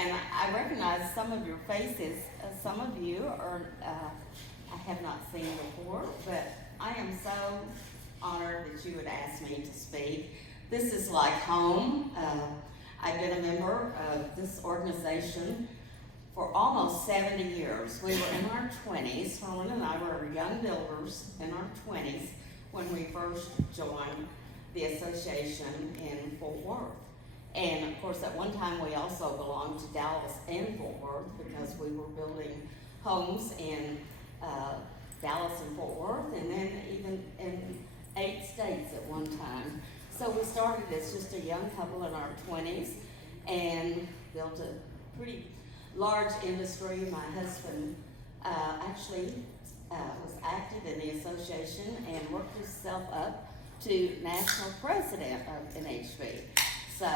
And I recognize some of your faces. Some of you are, I have not seen before, but I am so honored that you would ask me to speak. This is like home. I've been a member of this organization for almost 70 years. We were in our 20s. Herman and I were young builders in our 20s when we first joined the association in Fort Worth. And of course, at one time we also belonged to Dallas and Fort Worth because we were building homes in Dallas and Fort Worth, and then even in 8 states at one time. So we started as just a young couple in our 20s and built a pretty large industry. My husband actually was active in the association and worked himself up to national president of NHB. So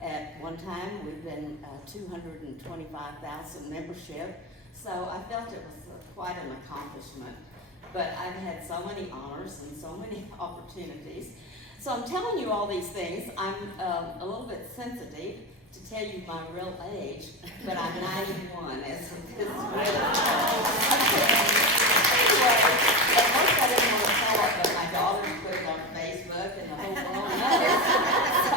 at one time we've been 225,000 membership. So I felt it was quite an accomplishment. But I've had so many honors and so many opportunities. So I'm telling you all these things. I'm a little bit sensitive to tell you my real age, but I'm 91 as of this minute. Anyway, at first I didn't want to tell it, but my daughter put it on Facebook and the whole world knows. So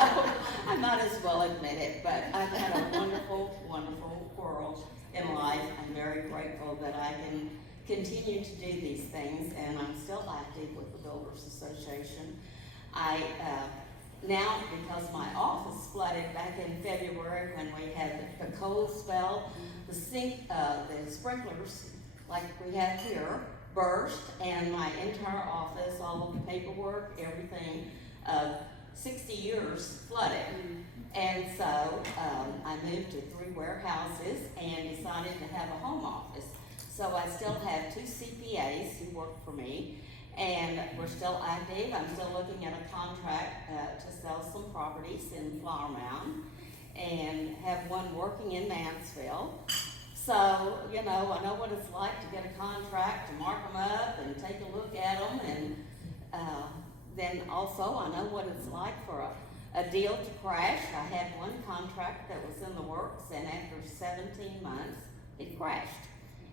I might as well admit it, but I've had a wonderful, wonderful world in life. I'm very grateful that I can continue to do these things, and I'm still active with the Builders Association. Now, because my office flooded back in February when we had the cold spell, the sprinklers, like we have here, burst, and my entire office, all of the paperwork, everything, 60 years flooded. And so I moved to 3 warehouses and decided to have a home office. So I still have 2 CPAs who work for me, and we're still active. I'm still looking at a contract to sell some properties in Flower Mound, and have one working in Mansfield. So, you know, I know what it's like to get a contract, to mark them up and take a look at them, and then also I know what it's like for a deal to crash. I had one contract that was in the works, and after 17 months, it crashed.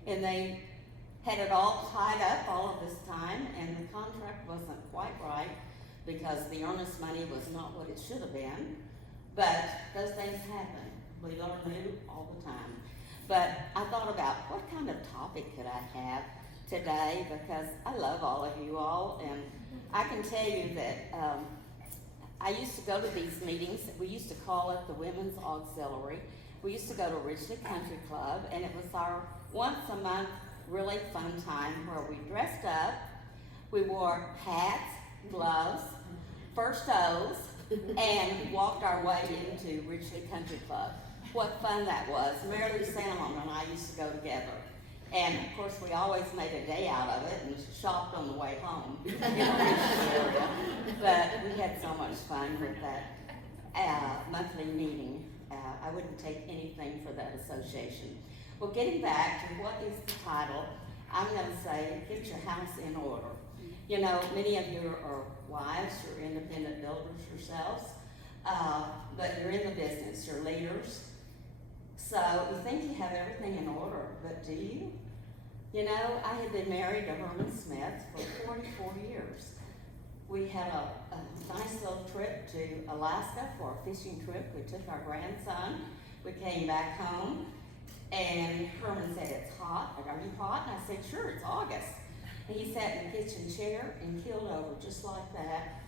And they had it all tied up all of this time, and the contract wasn't quite right because the earnest money was not what it should have been. But those things happen. We learn new all the time. But I thought about what kind of topic could I have today, because I love all of you all, and I can tell you that I used to go to these meetings. We used to call it the Women's Auxiliary. We used to go to Ridgely Country Club, and it was our once a month really fun time where we dressed up, we wore hats, gloves, first O's, and walked our way into Ridgely Country Club. What fun that was. Mary Lou Salmon and I used to go together. And of course we always made a day out of it and shopped on the way home in the Ridgely area. But we had so much fun with that monthly meeting. I wouldn't take anything for that association. Well, getting back to what is the title, I'm going to say, get your house in order. You know, many of you are wives, you're independent builders yourselves, but you're in the business, you're leaders. So you think you have everything in order, but do you? You know, I had been married to Herman Smith for 44 years. We had a nice little trip to Alaska for a fishing trip. We took our grandson. We came back home, and Herman said, "It's hot." Are you hot? And I said, "Sure, it's August." And he sat in the kitchen chair and keeled over just like that.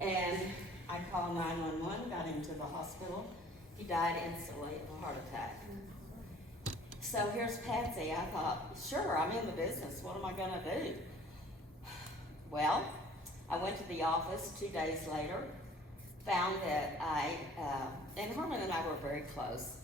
And I called 911, got him to the hospital. He died instantly of a heart attack. So here's Patsy. I thought, sure, I'm in the business. What am I going to do? Well, I went to the office 2 days later, found that and Herman and I were very close.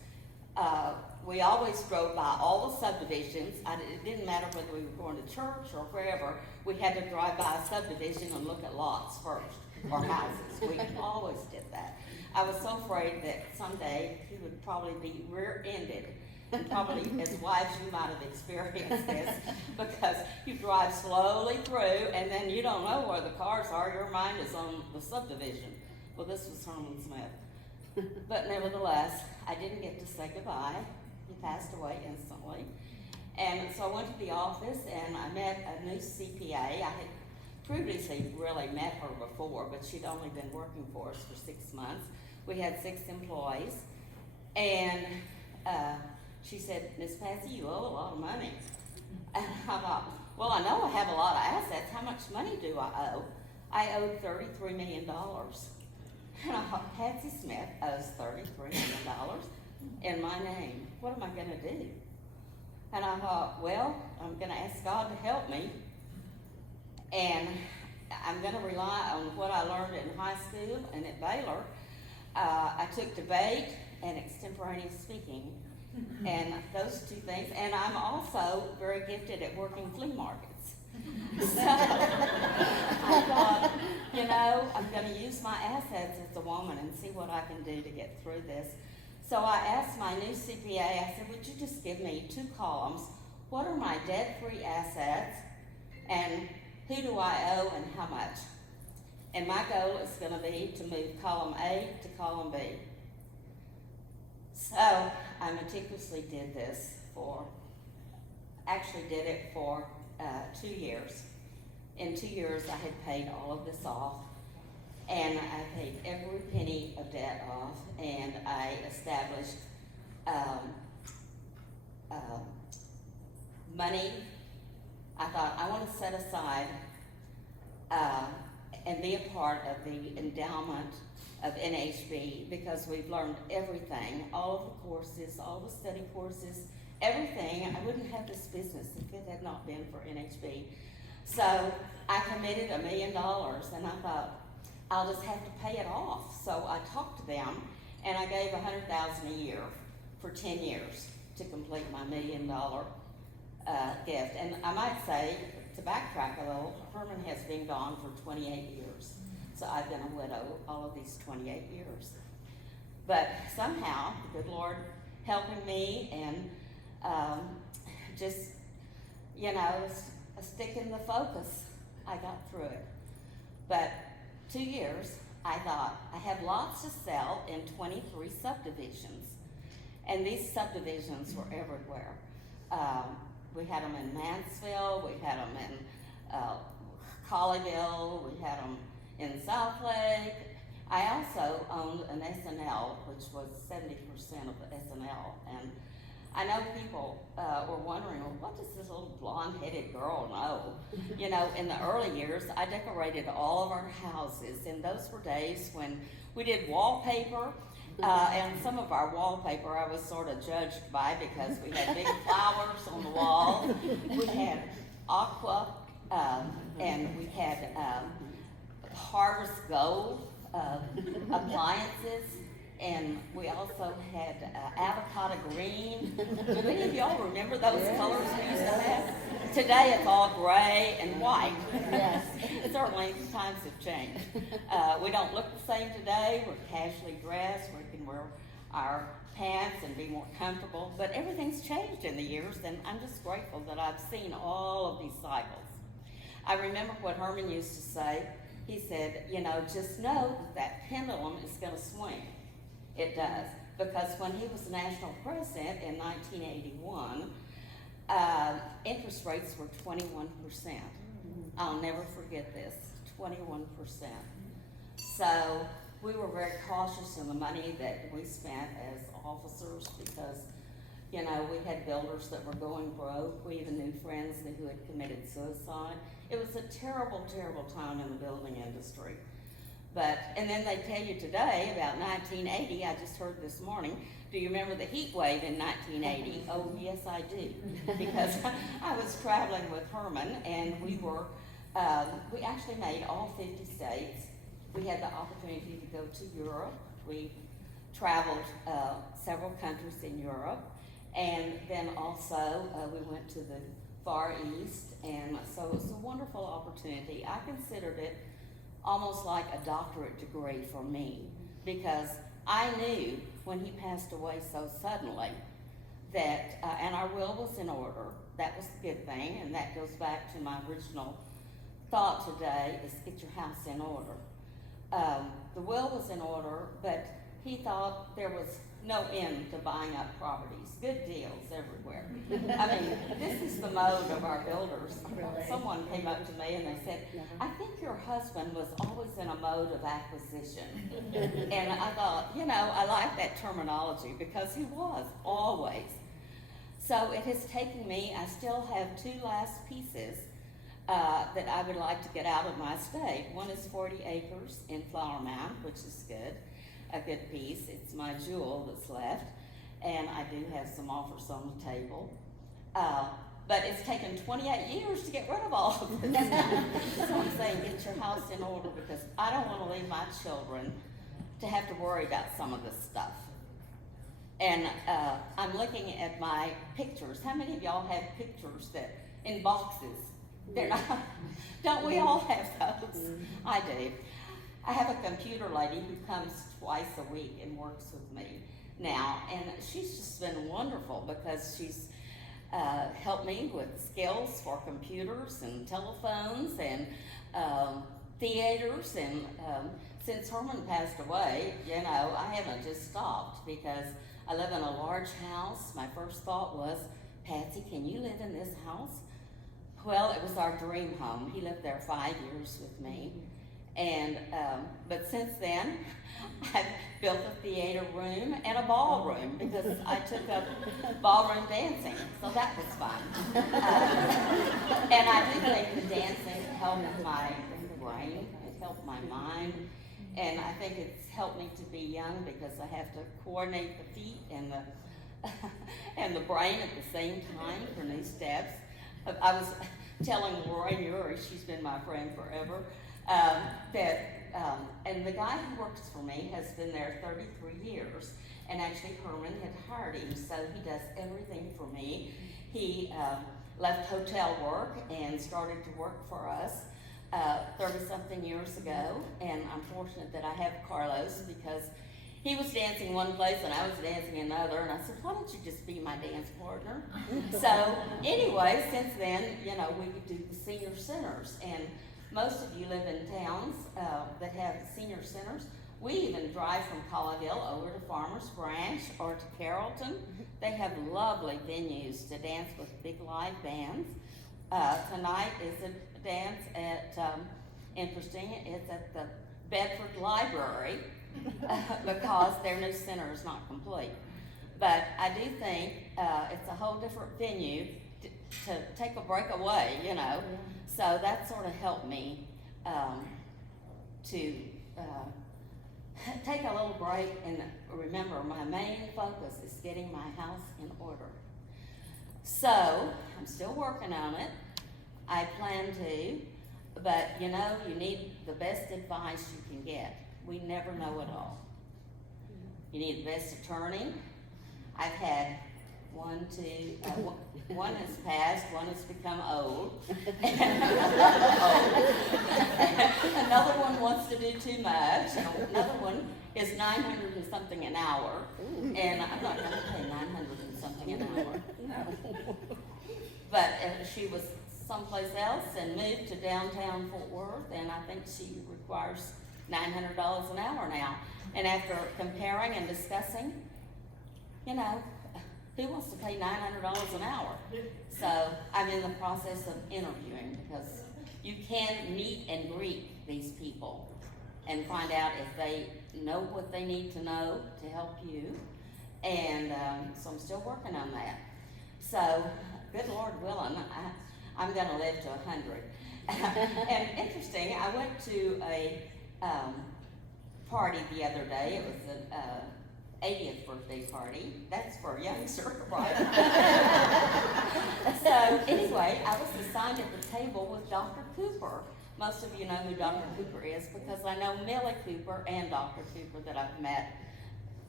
We always drove by all the subdivisions. It didn't matter whether we were going to church or wherever. We had to drive by a subdivision and look at lots first, or houses. We always did that. I was so afraid that someday he would probably be rear-ended. And probably as wives you might have experienced this, because you drive slowly through and then you don't know where the cars are. Your mind is on the subdivision. Well, this was Herman Smith. But nevertheless, I didn't get to say goodbye. He passed away instantly. And so I went to the office and I met a new CPA. I had previously really met her before, but she'd only been working for us for 6 months. We had 6 employees. And she said, Miss Patsy, you owe a lot of money. And I thought, well, I know I have a lot of assets. How much money do I owe? I owed $33 million. And I thought, Patsy Smith owes $33 million in my name. What am I going to do? And I thought, well, I'm going to ask God to help me. And I'm going to rely on what I learned in high school and at Baylor. I took debate and extemporaneous speaking, and those 2 things. And I'm also very gifted at working flea markets. So I thought, you know, I'm going to use my assets as a woman and see what I can do to get through this. So I asked my new CPA, I said, would you just give me 2 columns? What are my debt-free assets, and who do I owe and how much? And my goal is going to be to move column A to column B. So I meticulously did this did it for 2 years. In 2 years, I had paid all of this off, and I paid every penny of debt off, and I established money. I thought, I want to set aside and be a part of the endowment of NHB, because we've learned everything, all of the courses, all the study courses, everything. I wouldn't have this business if it had not been for NHB. So I committed $1 million, and I thought, I'll just have to pay it off. So I talked to them, and I gave $100,000 a year for 10 years to complete my $1 million gift. And I might say, to backtrack a little, Herman has been gone for 28 years. So I've been a widow all of these 28 years. But somehow, the good Lord helping me and just, you know, a stick in the focus, I got through it. But 2 years, I thought, I have lots to sell in 23 subdivisions. And these subdivisions were everywhere. We had them in Mansfield, we had them in Colleyville, we had them in South Lake. I also owned an SNL, which was 70% of the SNL. And I know people were wondering, well, what does this little blonde-headed girl know? You know, in the early years, I decorated all of our houses, and those were days when we did wallpaper. And some of our wallpaper I was sort of judged by, because we had big flowers on the wall. We had aqua, and we had harvest gold appliances, and we also had avocado green. Do any of y'all remember those colors we used to have? Today it's all gray and white. Yes. Certainly times have changed. We don't look the same today. We're casually dressed. We can wear our pants and be more comfortable. But everything's changed in the years, and I'm just grateful that I've seen all of these cycles. I remember what Herman used to say. He said, you know, just know that pendulum is going to swing. It does. Because when he was national president in 1981, interest rates were 21%. I'll never forget this, 21%. So we were very cautious in the money that we spent as officers, because, you know, we had builders that were going broke. We even knew friends who had committed suicide. It was a terrible, terrible time in the building industry. But, and then they tell you today about 1980, I just heard this morning, do you remember the heat wave in 1980? Oh, yes, I do. Because I was traveling with Herman, and we actually made all 50 states. We had the opportunity to go to Europe. We traveled several countries in Europe. And then also we went to the Far East. And so it was a wonderful opportunity. I considered it almost like a doctorate degree for me, because I knew when he passed away so suddenly that, and our will was in order. That was a good thing, and that goes back to my original thought today, is get your house in order. The will was in order, but he thought there was no end to buying up properties, good deals everywhere. I mean, this is the mode of our builders. Really? Someone came up to me and they said, I think your husband was always in a mode of acquisition. And I thought, I like that terminology because he was, always. So it has taken me, I still have 2 last pieces that I would like to get out of my estate. One is 40 acres in Flower Mound, which is good, a good piece. It's my jewel that's left, and I do have some offers on the table. But it's taken 28 years to get rid of all of this. So I'm saying get your house in order because I don't want to leave my children to have to worry about some of this stuff. And I'm looking at my pictures. How many of y'all have pictures that in boxes? They're not, don't we all have those? I do. I have a computer lady who comes twice a week and works with me now, and she's just been wonderful because she's helped me with skills for computers and telephones and theaters, and since Herman passed away, I haven't just stopped because I live in a large house. My first thought was, Patsy, can you live in this house? Well, it was our dream home. He lived there 5 years with me. And, but since then, I've built a theater room and a ballroom because I took up ballroom dancing, so that was fun. And I do think the dancing helped my brain, it helped my mind, and I think it's helped me to be young because I have to coordinate the feet and and the brain at the same time for new steps. I was telling Roy Nuri, she's been my friend forever, and the guy who works for me has been there 33 years, and actually Herman had hired him, so he does everything for me. He left hotel work and started to work for us 30-something years ago, and I'm fortunate that I have Carlos because he was dancing one place and I was dancing another, and I said, why don't you just be my dance partner? So anyway, since then, we could do the senior centers, and most of you live in towns that have senior centers. We even drive from Colleyville over to Farmers Branch or to Carrollton. They have lovely venues to dance with big live bands. Tonight is a dance at, interesting, it's at the Bedford Library because their new center is not complete. But I do think it's a whole different venue to take a break away, So that sort of helped me to take a little break and remember my main focus is getting my house in order. So I'm still working on it. I plan to, but you need the best advice you can get. We never know it all. You need the best attorney. I've had one has passed, one has become old. Another one wants to do too much. Another one is 900 and something an hour. And I'm not going to pay 900 and something an hour. But she was someplace else and moved to downtown Fort Worth, and I think she requires $900 an hour now. And after comparing and discussing, who wants to pay $900 an hour? So I'm in the process of interviewing because you can meet and greet these people and find out if they know what they need to know to help you. And so I'm still working on that. So, good Lord willing, I'm going to live to 100. And interesting, I went to a party the other day. It was an 80th birthday party. That's for a youngster, right? So anyway, I was assigned at the table with Dr. Cooper. Most of you know who Dr. Cooper is because I know Millie Cooper and Dr. Cooper that I've met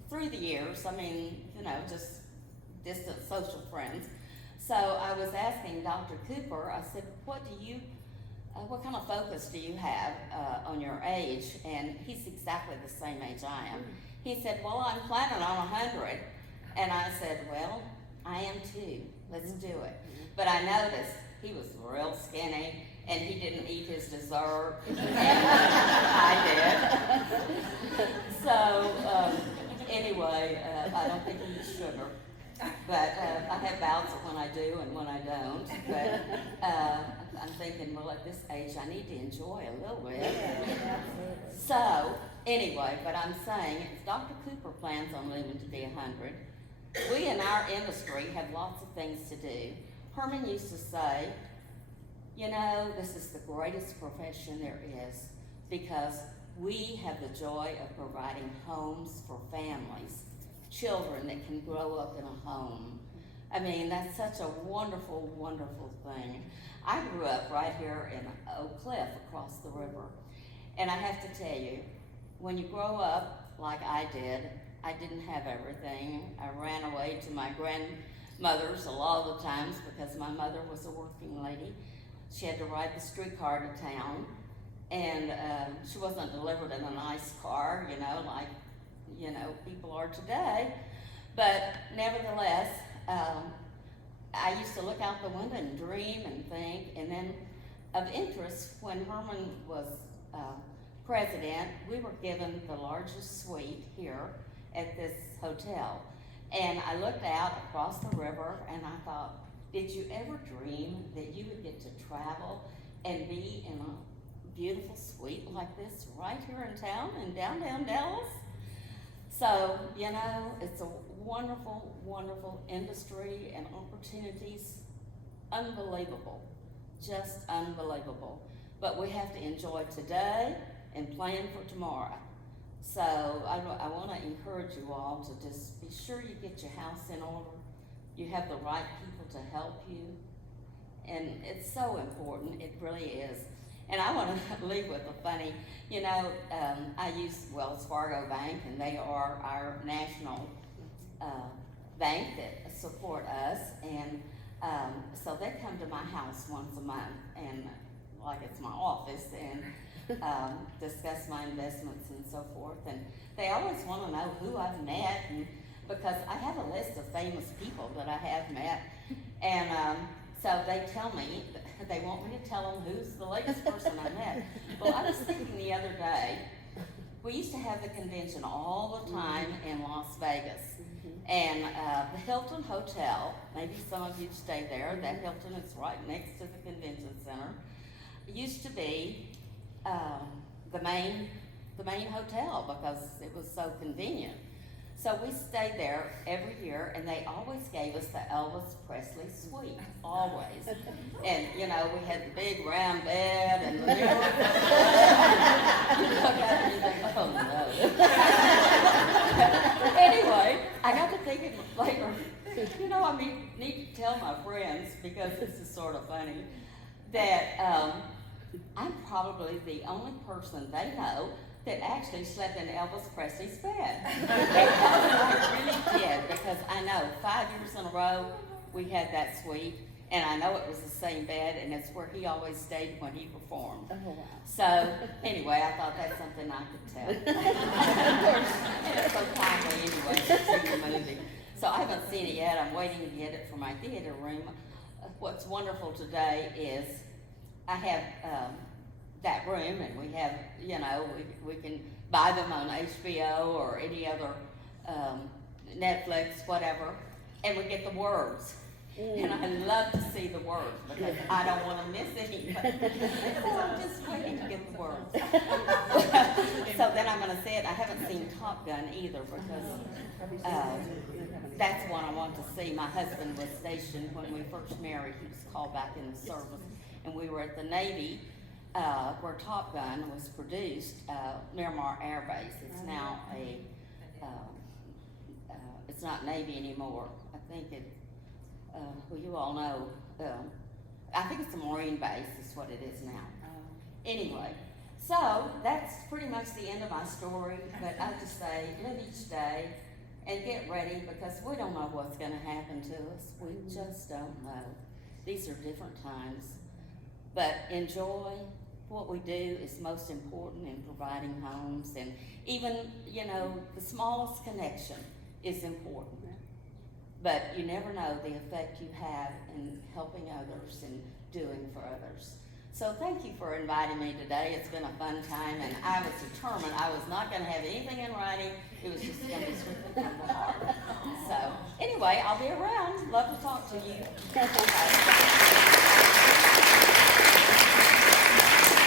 through the years. I mean, just distant social friends. So I was asking Dr. Cooper, I said, what kind of focus do you have on your age? And he's exactly the same age I am. He said, well, I'm planning on 100. And I said, well, I am too. Let's do it. But I noticed he was real skinny and he didn't eat his dessert. And I did. So Anyway, I don't think he eats sugar. But I have bouts of when I do and when I don't. But I'm thinking, well, at this age, I need to enjoy a little bit. So, anyway, but I'm saying, if Dr. Cooper plans on living to be 100, we in our industry have lots of things to do. Herman used to say, you know, this is the greatest profession there is because we have the joy of providing homes for families, children that can grow up in a home. I mean, that's such a wonderful, wonderful thing. I grew up right here in Oak Cliff across the river. And I have to tell you, when you grow up like I did, I didn't have everything. I ran away to my grandmother's a lot of the times because my mother was a working lady. She had to ride the streetcar to town, and she wasn't delivered in a nice car, you know, like, you know, people are today. But nevertheless, I used to look out the window and dream and think, and then of interest, when Herman was president, we were given the largest suite here at this hotel. And I looked out across the river and I thought, did you ever dream that you would get to travel and be in a beautiful suite like this right here in town in downtown Dallas? So, you know, it's a wonderful, wonderful industry and opportunities. Unbelievable, just unbelievable. But we have to enjoy today and plan for tomorrow. So I want to encourage you all to just be sure you get your house in order. You have the right people to help you. And it's so important, it really is. And I want to leave with a funny, you know, I use Wells Fargo Bank, and they are our national bank that support us. And so they come to my house once a month, and like it's my office, and discuss my investments and so forth. And they always want to know who I've met, and because I have a list of famous people that I have met. And so they tell me, they want me to tell them who's the latest person I met. Well, I was thinking the other day, we used to have the convention all the time in Las Vegas. And the Hilton Hotel, maybe some of you stay there, that Hilton is right next to the convention center, used to be the main hotel because it was so convenient. So we stayed there every year, and they always gave us the Elvis Presley suite, always. And, you know, we had the big round bed, and the big you look at it and you think, oh no. Anyway, I got to thinking later, you know, I need to tell my friends, because this is sort of funny, that I'm probably the only person they know that actually slept in Elvis Presley's bed. I really did, because I know 5 years in a row we had that suite, and I know it was the same bed, and it's where he always stayed when he performed. Oh, wow. So anyway, I thought that's something I could tell. Of course, and it's so timely anyway to see the movie. So I haven't seen it yet. I'm waiting to get it for my theater room. What's wonderful today is I have that room, and we have, you know, we can buy them on HBO or any other Netflix, whatever, and we get the words. And I love to see the words because I don't want to miss any. So I'm just waiting to get the words. So then I'm going to say it. I haven't seen Top Gun either because that's one I want to see. My husband was stationed when we first married. He was called back in the service, and we were at the Navy where Top Gun was produced, Miramar Air Base. It's now it's not Navy anymore. I think it. Well, you all know, I think it's a Marine base is what it is now. Anyway, so that's pretty much the end of my story, but I just say, live each day and get ready, because we don't know what's going to happen to us. We just don't know. These are different times, but enjoy what we do is most important in providing homes, and even, you know, the smallest connection is important. But you never know the effect you have in helping others and doing for others. So thank you for inviting me today. It's been a fun time, and I was determined I was not going to have anything in writing. It was just going to be strictly from the heart. So anyway, I'll be around. Love to talk to you.